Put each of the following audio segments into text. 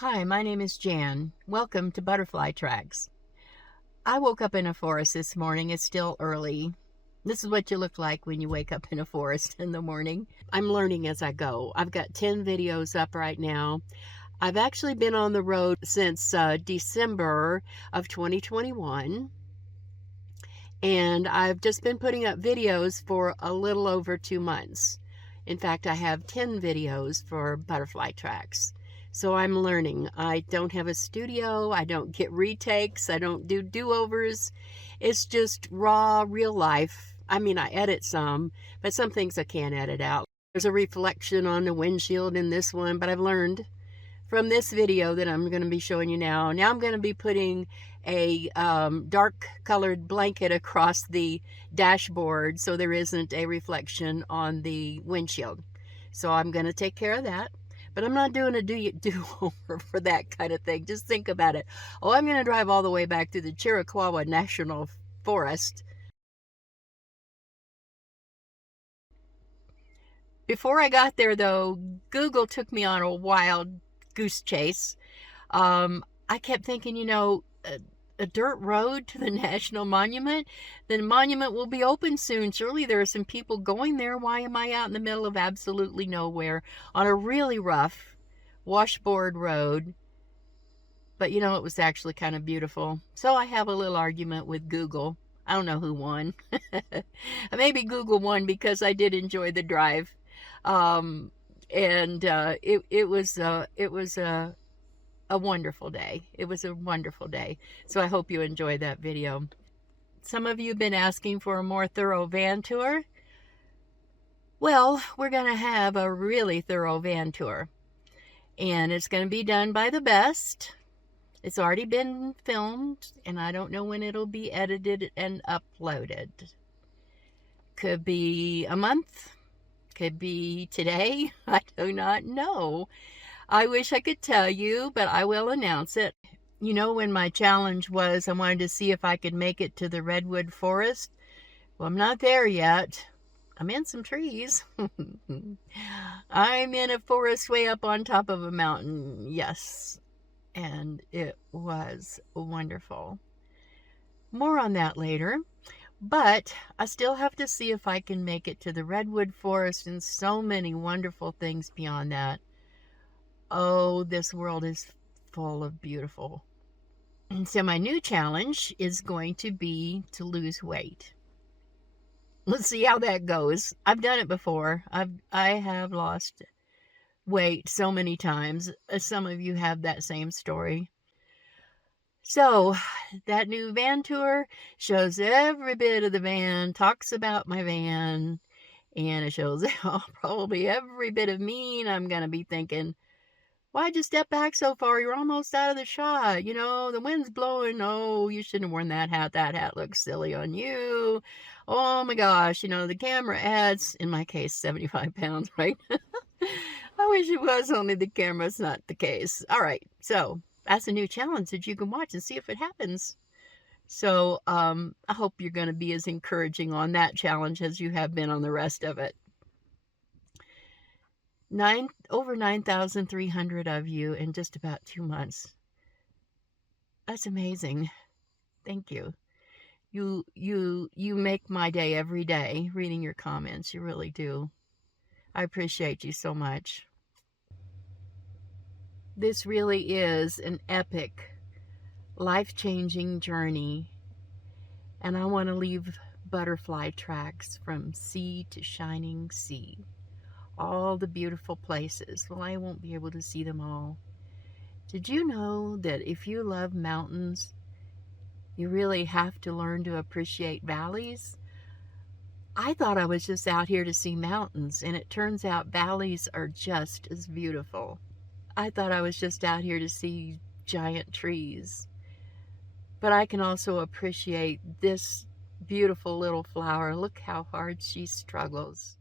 Hi, my name is Jan. Welcome to Butterfly Tracks. I woke up in a forest this morning. It's still early. This is what you look like when you wake up in a forest in the morning. I'm learning as I go. I've got 10 videos up right now. I've actually been on the road since December of 2021. And I've just been putting up videos for a little over 2 months. In fact, I have 10 videos for Butterfly Tracks. So I'm learning. I don't have a studio. I don't get retakes. I don't do do-overs. It's just raw, real life. I mean, I edit some, but some things I can't edit out. There's a reflection on the windshield in this one, but I've learned from this video that I'm going to be showing you now. Now I'm going to be putting a dark colored blanket across the dashboard so there isn't a reflection on the windshield. So I'm going to take care of that. But I'm not doing a do-over for that kind of thing. Just think about it. Oh, I'm going to drive all the way back to the Chiricahua National Forest. Before I got there, though, Google took me on a wild goose chase. I kept thinking, a dirt road to the National Monument? The monument will be open soon. Surely there are some people going there. Why am I out in the middle of absolutely nowhere on a really rough washboard road? But it was actually kind of beautiful. So I have a little argument with Google. I don't know who won. Maybe Google won because I did enjoy the drive. It was a wonderful day. It was a wonderful day. So I hope you enjoyed that video. Some of you have been asking for a more thorough van tour. Well, we're going to have a really thorough van tour. And it's going to be done by the best. It's already been filmed, and I don't know when it'll be edited and uploaded. Could be a month. Could be today. I do not know. I wish I could tell you, but I will announce it. When my challenge was I wanted to see if I could make it to the redwood forest. Well, I'm not there yet. I'm in some trees. I'm in a forest way up on top of a mountain. Yes. And it was wonderful. More on that later. But I still have to see if I can make it to the redwood forest and so many wonderful things beyond that. Oh, this world is full of beautiful. And so my new challenge is going to be to lose weight. Let's see how that goes. I've done it before. I have lost weight so many times. Some of you have that same story. So that new van tour shows every bit of the van, talks about my van, and it shows probably every bit of me. And I'm going to be thinking, why'd you step back so far? You're almost out of the shot. The wind's blowing. Oh, you shouldn't have worn that hat. That hat looks silly on you. Oh my gosh, the camera adds, in my case, 75 pounds, right? I wish it was only the camera. It's not the case. All right, so that's a new challenge that you can watch and see if it happens. So I hope you're going to be as encouraging on that challenge as you have been on the rest of it. Over 9,300 of you in just about 2 months. That's amazing. Thank you. You make my day every day reading your comments. You really do. I appreciate you so much. This really is an epic, life-changing journey. And I want to leave butterfly tracks from sea to shining sea. All the beautiful places. Well, I won't be able to see them all. Did you know that if you love mountains, you really have to learn to appreciate valleys? I thought I was just out here to see mountains, and it turns out valleys are just as beautiful. I thought I was just out here to see giant trees. But I can also appreciate this beautiful little flower. Look how hard she struggles.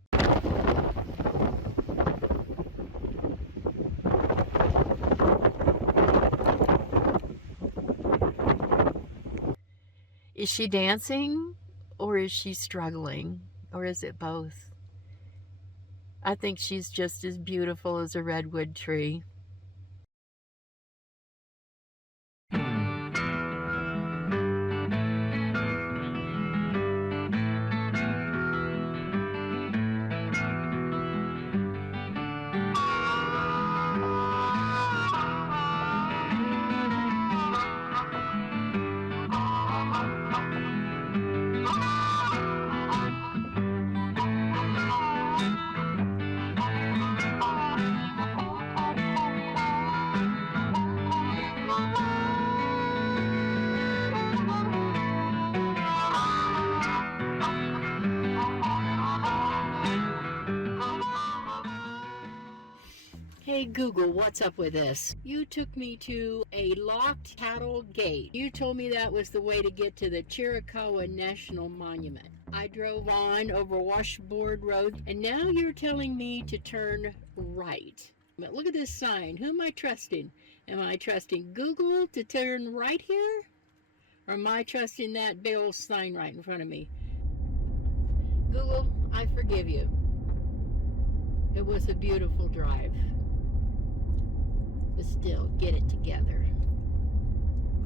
Is she dancing, or is she struggling, or is it both? I think she's just as beautiful as a redwood tree. Hey Google, what's up with this? You took me to a locked cattle gate. You told me that was the way to get to the Chiricahua National Monument. I drove on over Washboard Road, and now you're telling me to turn right. But look at this sign. Who am I trusting? Am I trusting Google to turn right here? Or am I trusting that big old sign right in front of me? Google, I forgive you. It was a beautiful drive. But still, get it together.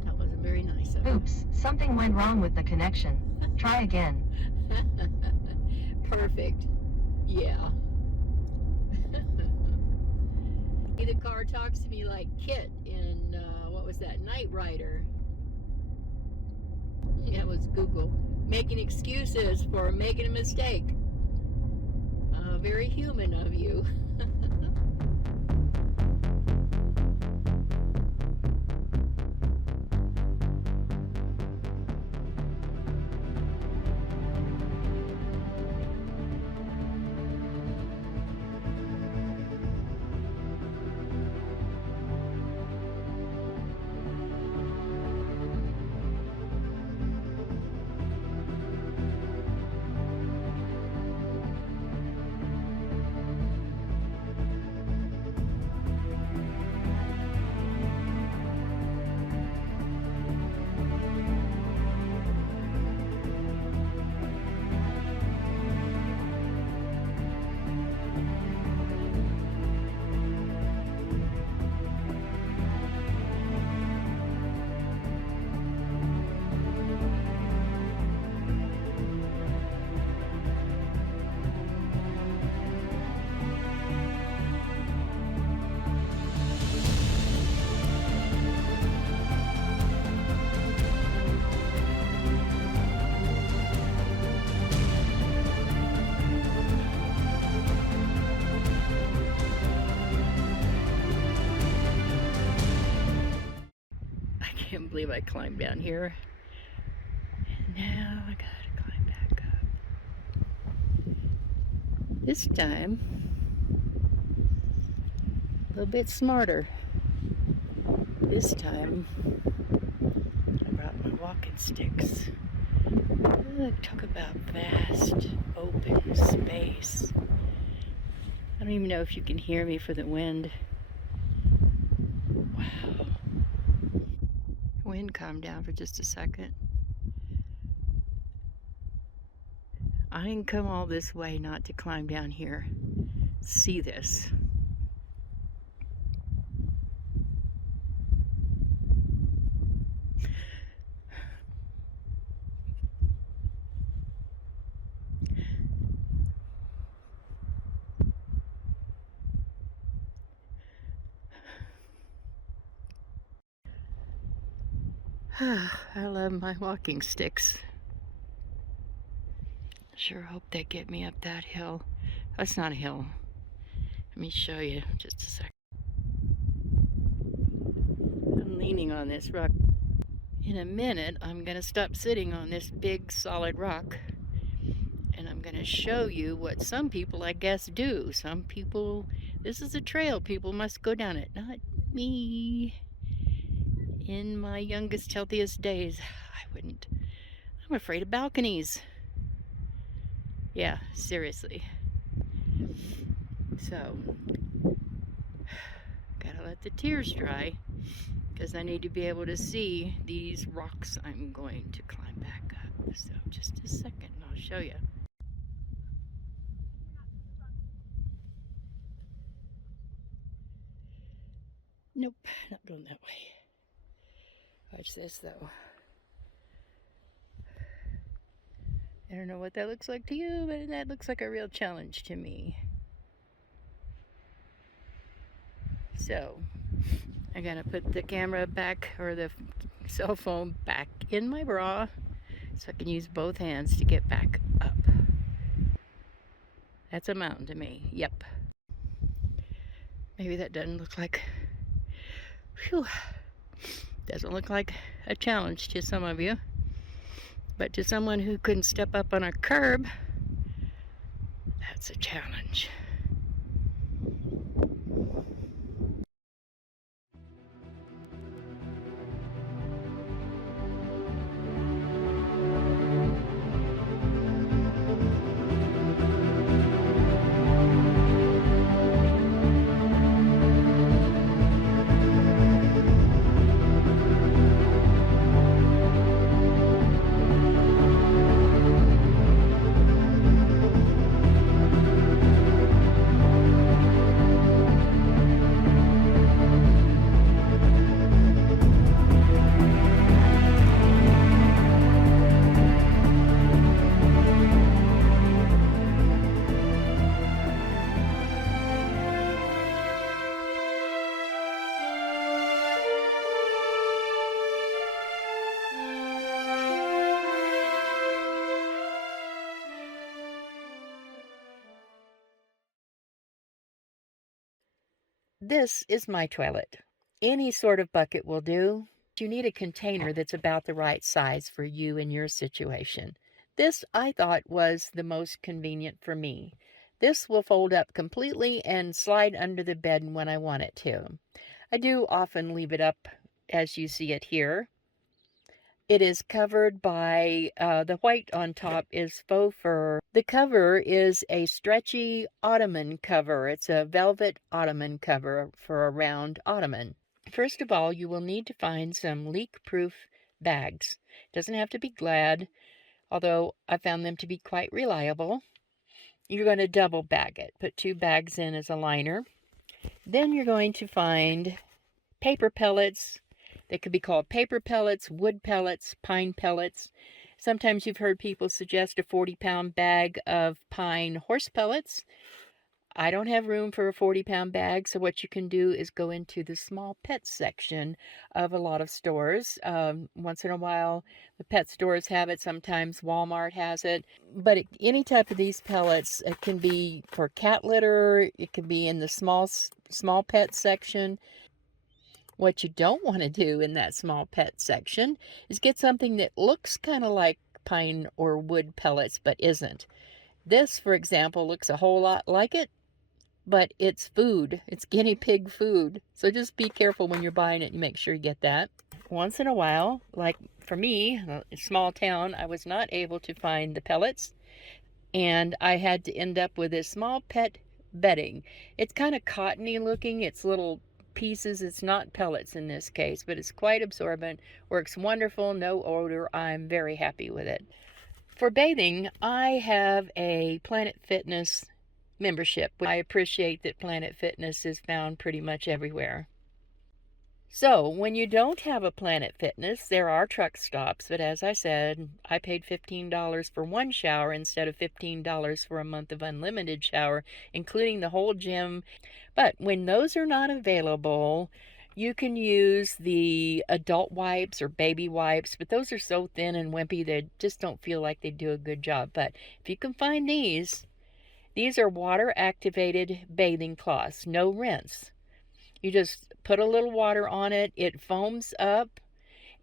That wasn't very nice of you. Oops, something went wrong with the connection. Try again. Perfect. Yeah. The car talks to me like Kit in, what was that, Knight Rider. Yeah, it was Google. Making excuses for making a mistake. Very human of you. I can't believe I climbed down here. And now I gotta climb back up. This time, a little bit smarter. This time, I brought my walking sticks. Look, talk about vast, open space. I don't even know if you can hear me for the wind. Wow. Wind calmed down for just a second. I didn't come all this way not to climb down here. See this. I love my walking sticks. Sure hope they get me up that hill. That's not a hill. Let me show you just a second. I'm leaning on this rock. In a minute, I'm going to stop sitting on this big solid rock. And I'm going to show you what some people, I guess, do. Some people, this is a trail. People must go down it. Not me. In my youngest, healthiest days, I wouldn't. I'm afraid of balconies. Yeah, seriously. So, gotta let the tears dry, because I need to be able to see these rocks I'm going to climb back up. So, just a second and I'll show you. Nope, not going that way. Watch this though. I don't know what that looks like to you, but that looks like a real challenge to me. So, I gotta put the camera back, or the cell phone back in my bra, so I can use both hands to get back up. That's a mountain to me, yep. Maybe that doesn't look like, whew, doesn't look like a challenge to some of you. But to someone who couldn't step up on a curb, that's a challenge. This is my toilet. Any sort of bucket will do. You need a container that's about the right size for you and your situation. This I thought was the most convenient for me. This will fold up completely and slide under the bed when I want it to. I do often leave it up as you see it here. It is covered by, the white on top is faux fur. The cover is a stretchy ottoman cover. It's a velvet ottoman cover for a round ottoman. First of all, you will need to find some leak-proof bags. It doesn't have to be Glad, although I found them to be quite reliable. You're going to double bag it. Put 2 bags in as a liner. Then you're going to find paper pellets. They could be called paper pellets, wood pellets, pine pellets. Sometimes you've heard people suggest a 40-pound bag of pine horse pellets. I don't have room for a 40-pound bag, so what you can do is go into the small pet section of a lot of stores. Once in a while, the pet stores have it. Sometimes Walmart has it. But any type of these pellets, it can be for cat litter. It can be in the small pet section. What you don't want to do in that small pet section is get something that looks kind of like pine or wood pellets but isn't. This, for example, looks a whole lot like it, but it's food. It's guinea pig food. So just be careful when you're buying it and make sure you get that. Once in a while, like for me, a small town, I was not able to find the pellets, and I had to end up with this small pet bedding. It's kind of cottony looking. It's little pieces. It's not pellets in this case, but it's quite absorbent. Works wonderful. No odor. I'm very happy with it. For bathing, I have a Planet Fitness membership. I appreciate that Planet Fitness is found pretty much everywhere. So, when you don't have a Planet Fitness, there are truck stops, but as I said, I paid $15 for one shower instead of $15 for a month of unlimited shower, including the whole gym. But when those are not available, you can use the adult wipes or baby wipes, but those are so thin and wimpy they just don't feel like they do a good job. But if you can find these are water-activated bathing cloths, no rinse. You just put a little water on it, it foams up,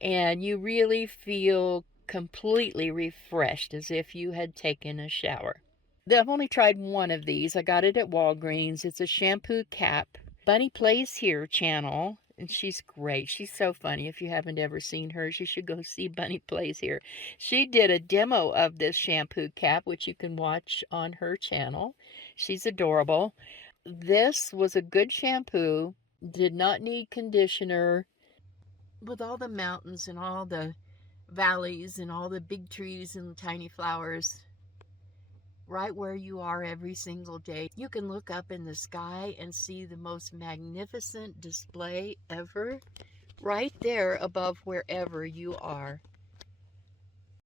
and you really feel completely refreshed as if you had taken a shower. I've only tried one of these. I got it at Walgreens. It's a shampoo cap. Bunny Plays Here channel, and she's great. She's so funny. If you haven't ever seen her, you should go see Bunny Plays Here. She did a demo of this shampoo cap, which you can watch on her channel. She's adorable. This was a good shampoo. Did not need conditioner. With all the mountains and all the valleys and all the big trees and tiny flowers right where you are every single day, you can look up in the sky and see the most magnificent display ever right there above wherever you are.